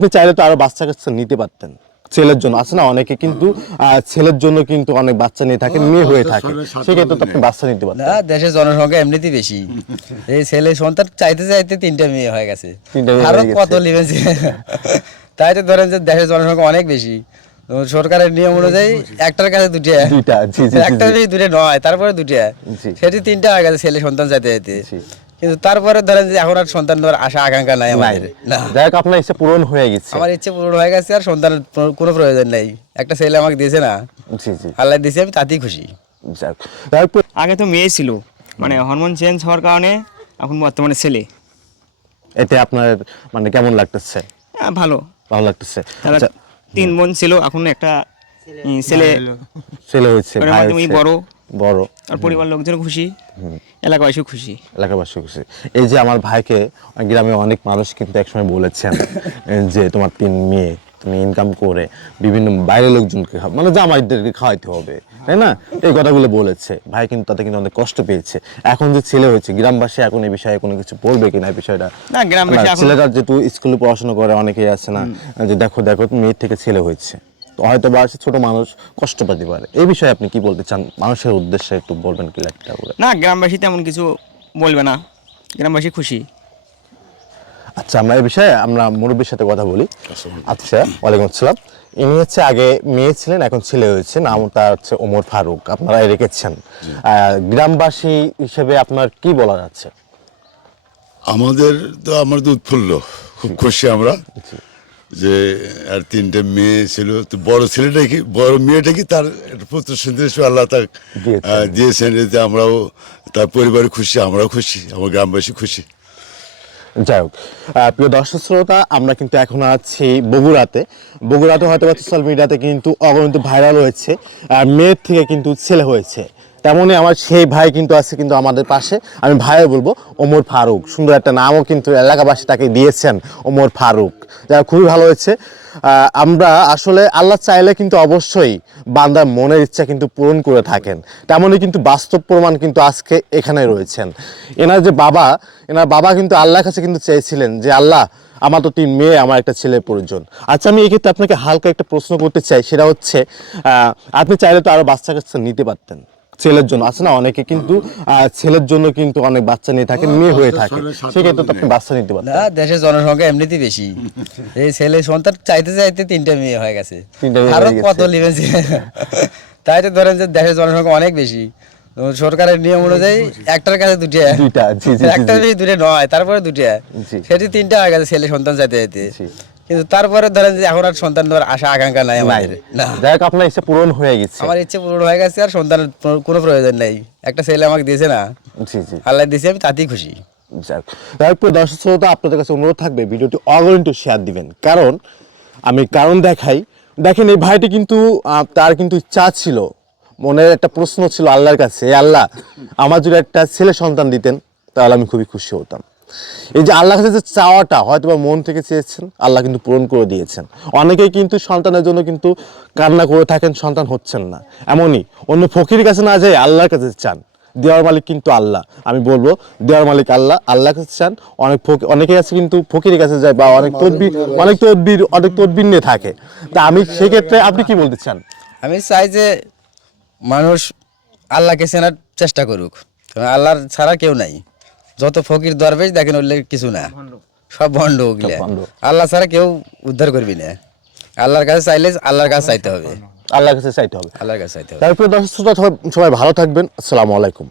আপনি চাইলে তো আরো বাচ্চা কাচ্চা নিতে পারতেন ছেলের জন্য, আছে না অনেকে কিন্তু ছেলের জন্য কিন্তু অনেক বাচ্চা নিয়ে থাকে, মেয়ে হয়ে থাকে, সেক্ষেত্রে তো আপনি বাচ্চা নিতে পারতেন। না, দেশের জনসংখ্যা এমনিতেই বেশি, এই ছেলে সন্তান চাইতে চাইতে 3টা মেয়ে হয়ে গেছে, তিনটা মেয়ে আরো হয়ে গেছে। কত লিবেছে। তাই তো ধরেন যে দেশের জনসংখ্যা অনেক বেশি, তো সরকারের নিয়ম অনুযায়ী একটার কাছে দুইটা, দুইটা, জি জি জি, একটা জি। বেশি দুইটা নয়, তারপরে দুইটা, জি। সেটি 3টা হয়ে গেছে ছেলে সন্তান চাইতে চাইতে। জি। কিন্তু তারপরে ধরেন যে এখন আর সন্তান দেওয়ার আশা আকাঙ্ক্ষা নাই নাই, আমাদের। না, যাই হোক আপনার ইচ্ছা পূরণ হয়ে গেছে। আমার ইচ্ছে পূরণ হয়ে গেছে, আর সন্তানের কোনো প্রয়োজন নেই। একটা ছেলে আমাকে দিয়েছে না, জি জি, আল্লাহ দিয়েছে, আমি তাতেই খুশি। যাই হোক। যাই হোক, আগে তো মেয়ে ছিল, মানে হরমোন চেঞ্জ হওয়ার কারণে এখন বর্তমানে ছেলে। এতে আপনার মানে কেমন লাগতেছে? ভালো। ভালো লাগতেছে। তারা আচ্ছা, 3 বোন ছিল, এখন একটা ছেলে ছেলে হয়েছে, ওর ভাই মাধ্যমেই হয়েছে, বড়। বড়, আর পরিবার লোকজন খুশি, এলাকাবাসীও খুশি। এলাকাবাসী খুশি। এই যে আমার ভাইকে গ্রামে অনেক মানুষ কিন্তু একসময় বলেছেন যে তোমার 3 মেয়ে, তুমি ইনকাম করে বিভিন্ন বাইরের লোকজনকে মানে জামাইদেরকে খাওয়াইতে হবে, তাই না? এই কথাগুলো বলেছে ভাই, কিন্তু তাতে কিন্তু অনেক কষ্ট পেয়েছে। এখন যে ছেলে হয়েছে, গ্রামবাসী এখন এই বিষয়ে কোনো কিছু বলবে কিনা এই বিষয়টা? না, গ্রামবাসী এখন ছেলেটা যেহেতু স্কুলে পড়াশোনা করে, অনেকেই আছে না যে দেখো দেখো মেয়ের থেকে ছেলে হয়েছে, তো হয়তো বা সে ছোট মানুষ কষ্ট পেতে পারে। এই বিষয়ে আপনি কি বলতে চান? মানুষের উদ্দেশ্যে একটু বলবেন কি একটা করে? না, গ্রামবাসী তেমন কিছু বলবে না, গ্রামবাসী খুশি। আচ্ছা, আমরা এই বিষয়ে আমরা মুরব্বীর সাথে কথা বলি। আচ্ছা, ওয়ালাইকুম আসসালাম। ইনি হচ্ছে আগে মেয়ে ছিলেন, এখন ছেলে হয়েছে, নাম তার হচ্ছে ওমর ফারুক, আপনারা রেখেছেন। গ্রামবাসী হিসেবে আপনার কি বলার আছে? আমার তো উৎফুল্ল, খুব খুশি আমরা যে আর 3টে মেয়ে ছিল। তো বড় ছেলেটা কি, বড় মেয়েটা কি তার একটা পুত্র সন্তান আল্লাহ তাকে দিয়েছেন, এতে আমরাও তার পরিবার খুশি, আমরাও খুশি, আমার গ্রামবাসী খুশি। যাই হোক, প্রিয় দর্শক শ্রোতা, আমরা কিন্তু এখন আছি বগুড়াতে। বগুড়াতে হয়তো সোশ্যাল মিডিয়াতে কিন্তু অগণিত ভাইরাল হয়েছে, মেয়ের থেকে কিন্তু ছেলে হয়েছে। তেমনই আমার সেই ভাই কিন্তু আছে কিন্তু আমাদের পাশে, আমি ভাইও বলবো, ওমর ফারুক। সুন্দর একটা নামও কিন্তু এলাকাবাসী তাকে দিয়েছেন, ওমর ফারুক, যা খুবই ভালো হয়েছে। আমরা আসলে আল্লাহ চাইলে কিন্তু অবশ্যই বান্দার মনের ইচ্ছা কিন্তু পূরণ করে থাকেন। তেমনই কিন্তু বাস্তব প্রমাণ কিন্তু আজকে এখানে রয়েছেন। এনার বাবা কিন্তু আল্লাহর কাছে কিন্তু চেয়েছিলেন যে আল্লাহ, আমার তো 3 মেয়ে, আমার একটা ছেলের প্রয়োজন। আচ্ছা, আমি এক্ষেত্রে আপনাকে হালকা একটা প্রশ্ন করতে চাই, সেটা হচ্ছে আপনি চাইলে তো আরো বাচ্চা কাচ্চা নিতে পারতেন ছেলের জন্য, আছে না অনেকে কিন্তু ছেলের জন্য কিন্তু অনেক বাচ্চা নিয়ে থাকে, মেয়ে হয়ে থাকে, সেক্ষেত্রে তো আপনি বাচ্চা নিতে পারতেন। না, দেশের জনসংখ্যা এমনিতেই বেশি, এই ছেলে সন্তান চাইতে চাইতে 3টা মেয়ে হয়ে গেছে, 3টা মেয়ে আরো হয়ে গেছে। কত লিবেছে। তাই তো ধরেন যে দেশের জনসংখ্যা অনেক বেশি, তো সরকারের নিয়ম অনুযায়ী একটার কাছে দুইটা, দুইটা, জি জি জি, একটা বেশি দুইটা নয়, তারপরে দুইটা, জি। সেটি 3টা হয়ে গেছে ছেলে সন্তান চাইতে চাইতে। জি। কিন্তু তারপরে ধরেন যে এখন আর সন্তান দেওয়ার আশা আকাঙ্ক্ষা নাই নাই, আমাদের। না, যাই হোক আপনার ইচ্ছা পূরণ হয়ে গেছে। আমার ইচ্ছে পূরণ হয়ে গেছে, আর সন্তানের কোনো প্রয়োজন নেই। একটা ছেলে আমাকে দিয়েছে না, জি জি, আল্লাহ দিয়েছে, আমি তাতেই খুশি। যাক। যাই হোক, প্রিয় দর্শক শ্রোতা, আপনাদের কাছে অনুরোধ থাকবে ভিডিওটি অগণিত শেয়ার দিবেন, কারণ আমি দেখাই। দেখেন, এই ভাইটি কিন্তু তার কিন্তু ইচ্ছা ছিল, মনের একটা প্রশ্ন ছিল আল্লাহর কাছে, আল্লাহ আমার যদি একটা ছেলে সন্তান দিতেন তাহলে আমি খুবই খুশি হতাম। এই যে আল্লাহর কাছে যে চাওয়াটা হয়তো বা মন থেকে চেয়েছেন, আল্লাহ কিন্তু পূরণ করে দিয়েছেন। অনেকেই কিন্তু সন্তানের জন্য কিন্তু কান্না করে থাকেন, সন্তান হচ্ছেন না। এমনই অন্য ফকিরের কাছে না যায় আল্লাহর কাছে চান, দেওয়ার মালিক কিন্তু আল্লাহ। আমি বলবো দেওয়ার মালিক আল্লাহ, আল্লাহর কাছে চান। অনেকেই আছে কিন্তু ফকিরের কাছে যায়, বা অনেক তদবির নিয়ে থাকে। তা আমি সেক্ষেত্রে আপনি কি বলতে চান? আমি চাই যে মানুষ আল্লাহকে চেনার চেষ্টা করুক, কারণ আল্লাহর ছাড়া কেউ নাই। যত ফকির দরবেশ দেখেন ওগুলো কিছু না, সব ভণ্ড ওগুলো। ভণ্ড। আল্লাহ ছাড়া কেউ উদ্ধার করবি না। আল্লাহর কাছে চাইলে আল্লাহর কাছে চাইতে হবে, আল্লাহর কাছে চাইতে হবে। আল্লাহর কাছে চাইতে হবে। তারপরে দর্শক শ্রোতা, সবাই ভালো থাকবেন। আসসালামু আলাইকুম।